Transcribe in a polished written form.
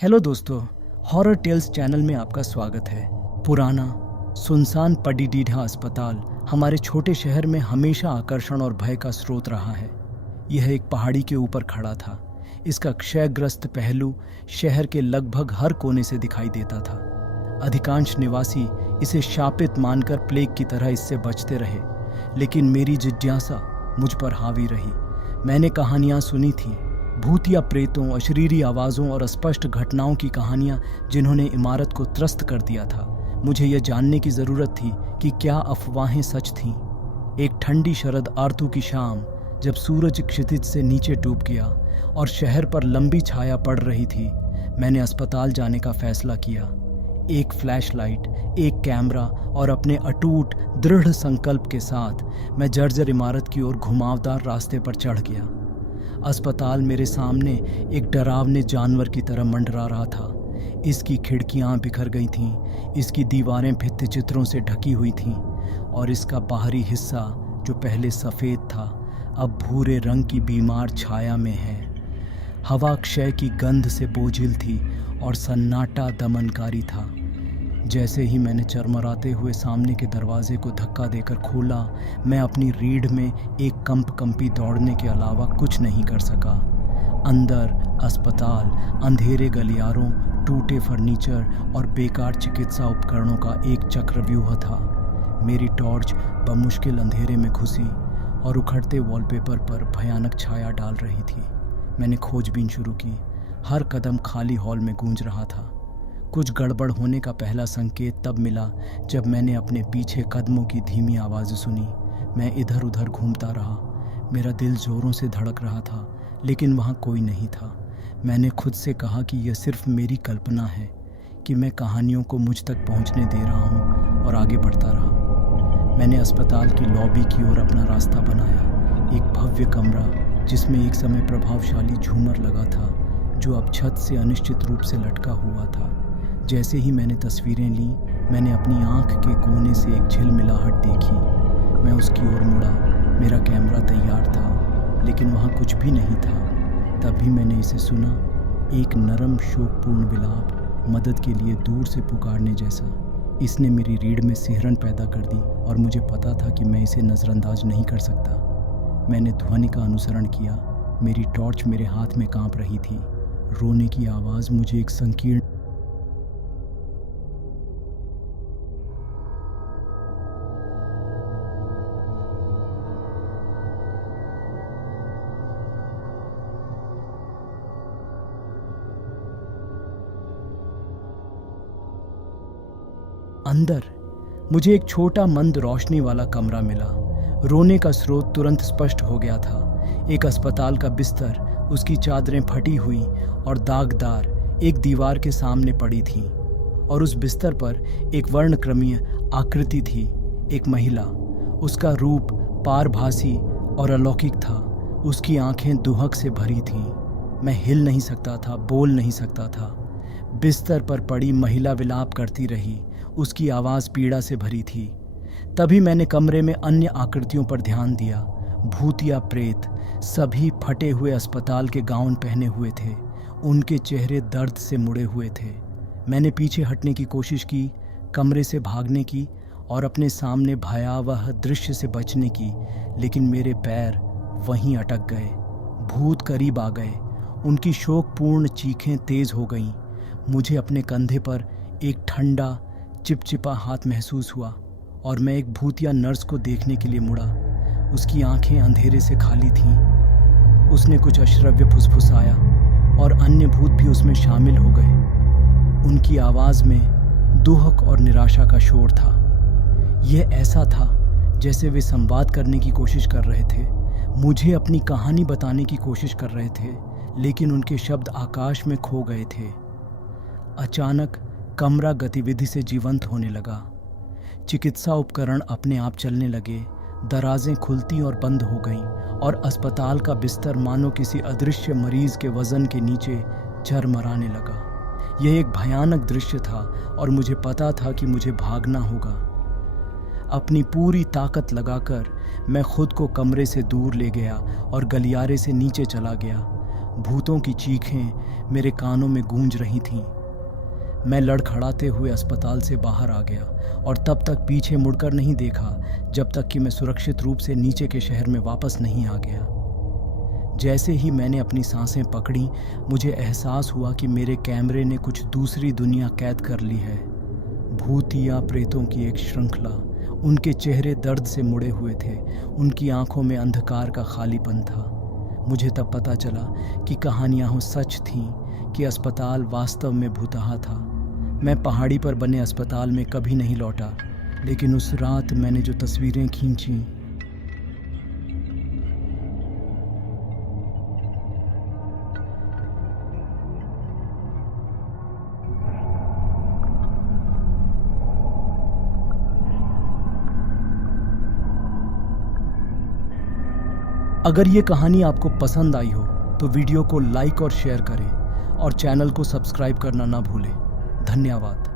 Hello दोस्तों, horror tales channel में आपका स्वागत है। पुराना सुनसान पडीडीढ़ा अस्पताल हमारे छोटे शहर में हमेशा आकर्षण और भय का स्रोत रहा है। यह एक पहाड़ी के ऊपर खड़ा था। इसका क्षयग्रस्त पहलू शहर के लगभग हर कोने से दिखाई देता था। अधिकांश निवासी इसे शापित मानकर प्लेग की तरह इससे बचते रहे, लेकिन मेरी जिज्ञासा मुझ पर हावी रही। मैंने कहानियाँ सुनी थीं, भूतिया प्रेतों, अशरीरी आवाज़ों और अस्पष्ट घटनाओं की कहानियां जिन्होंने इमारत को त्रस्त कर दिया था। मुझे यह जानने की ज़रूरत थी कि क्या अफवाहें सच थीं। एक ठंडी शरद आरतू की शाम, जब सूरज क्षितिज से नीचे डूब गया और शहर पर लंबी छाया पड़ रही थी, मैंने अस्पताल जाने का फैसला किया। एक फ्लैशलाइट, एक कैमरा और अपने अटूट दृढ़ संकल्प के साथ मैं जर्जर इमारत की ओर घुमावदार रास्ते पर चढ़ गया। अस्पताल मेरे सामने एक डरावने जानवर की तरह मंडरा रहा था। इसकी खिड़कियां बिखर गई थीं, इसकी दीवारें भित्ति चित्रों से ढकी हुई थीं और इसका बाहरी हिस्सा, जो पहले सफ़ेद था, अब भूरे रंग की बीमार छाया में है। हवा क्षय की गंध से बोझिल थी और सन्नाटा दमनकारी था। जैसे ही मैंने चरमराते हुए सामने के दरवाजे को धक्का देकर खोला, मैं अपनी रीढ़ में एक कंपी दौड़ने के अलावा कुछ नहीं कर सका। अंदर अस्पताल अंधेरे गलियारों, टूटे फर्नीचर और बेकार चिकित्सा उपकरणों का एक चक्रव्यूह था। मेरी टॉर्च बमुश्किल अंधेरे में घुसी और उखड़ते वॉलपेपर पर भयानक छाया डाल रही थी। मैंने खोजबीन शुरू की। हर कदम खाली हॉल में गूंज रहा था। कुछ गड़बड़ होने का पहला संकेत तब मिला जब मैंने अपने पीछे कदमों की धीमी आवाज़ सुनी। मैं इधर उधर घूमता रहा। मेरा दिल ज़ोरों से धड़क रहा था, लेकिन वहाँ कोई नहीं था। मैंने खुद से कहा कि यह सिर्फ मेरी कल्पना है, कि मैं कहानियों को मुझ तक पहुँचने दे रहा हूँ, और आगे बढ़ता रहा। मैंने अस्पताल की लॉबी की ओर अपना रास्ता बनाया। एक भव्य कमरा जिसमें एक समय प्रभावशाली झूमर लगा था, जो अब छत से अनिश्चित रूप से लटका हुआ था। जैसे ही मैंने तस्वीरें लीं, मैंने अपनी आंख के कोने से एक झिलमिलाहट देखी। मैं उसकी ओर मुड़ा। मेरा कैमरा तैयार था, लेकिन वहाँ कुछ भी नहीं था। तभी मैंने इसे सुना, एक नरम शोकपूर्ण विलाप, मदद के लिए दूर से पुकारने जैसा। इसने मेरी रीढ़ में सिहरन पैदा कर दी और मुझे पता था कि मैं इसे नज़रअंदाज नहीं कर सकता। मैंने ध्वनि का अनुसरण किया। मेरी टॉर्च मेरे हाथ में कांप रही थी। रोने की आवाज़ मुझे एक संकीर्ण अंदर मुझे एक छोटा मंद रोशनी वाला कमरा मिला। रोने का स्रोत तुरंत स्पष्ट हो गया था। एक अस्पताल का बिस्तर, उसकी चादरें फटी हुई और दागदार, एक दीवार के सामने पड़ी थीं, और उस बिस्तर पर एक वर्णक्रमीय आकृति थी, एक महिला। उसका रूप पारभासी और अलौकिक था। उसकी आंखें दुहक से भरी थीं। मैं हिल नहीं सकता था, बोल नहीं सकता था। बिस्तर पर पड़ी महिला विलाप करती रही। उसकी आवाज़ पीड़ा से भरी थी। तभी मैंने कमरे में अन्य आकृतियों पर ध्यान दिया। भूतिया प्रेत, सभी फटे हुए अस्पताल के गाउन पहने हुए थे। उनके चेहरे दर्द से मुड़े हुए थे। मैंने पीछे हटने की कोशिश की, कमरे से भागने की और अपने सामने भयावह दृश्य से बचने की, लेकिन मेरे पैर वहीं अटक गए। भूत करीब आ गए। उनकी शोकपूर्ण चीखें तेज हो गईं। मुझे अपने कंधे पर एक ठंडा चिपचिपा हाथ महसूस हुआ और मैं एक भूतिया नर्स को देखने के लिए मुड़ा। उसकी आंखें अंधेरे से खाली थीं। उसने कुछ अश्रव्य फुसफुसाया और अन्य भूत भी उसमें शामिल हो गए। उनकी आवाज़ में दुहक और निराशा का शोर था। यह ऐसा था जैसे वे संवाद करने की कोशिश कर रहे थे, मुझे अपनी कहानी बताने की कोशिश कर रहे थे, लेकिन उनके शब्द आकाश में खो गए थे। अचानक कमरा गतिविधि से जीवंत होने लगा। चिकित्सा उपकरण अपने आप चलने लगे। दराजें खुलती और बंद हो गईं और अस्पताल का बिस्तर मानो किसी अदृश्य मरीज के वजन के नीचे झरमराने लगा। यह एक भयानक दृश्य था और मुझे पता था कि मुझे भागना होगा। अपनी पूरी ताकत लगाकर मैं खुद को कमरे से दूर ले गया और गलियारे से नीचे चला गया। भूतों की चीखें मेरे कानों में गूंज रही थीं। मैं लड़खड़ाते हुए अस्पताल से बाहर आ गया और तब तक पीछे मुड़कर नहीं देखा जब तक कि मैं सुरक्षित रूप से नीचे के शहर में वापस नहीं आ गया। जैसे ही मैंने अपनी सांसें पकड़ी, मुझे एहसास हुआ कि मेरे कैमरे ने कुछ दूसरी दुनिया कैद कर ली है। भूत या प्रेतों की एक श्रृंखला। उनके चेहरे दर्द से मुड़े हुए थे, उनकी आंखों में अंधकार का खालीपन था। मुझे तब पता चला कि कहानियाँ सच थीं, कि अस्पताल वास्तव में भूतहा था। मैं पहाड़ी पर बने अस्पताल में कभी नहीं लौटा, लेकिन उस रात मैंने जो तस्वीरें खींची, अगर ये कहानी आपको पसंद आई हो तो वीडियो को लाइक और शेयर करें और चैनल को सब्सक्राइब करना ना भूलें। धन्यवाद।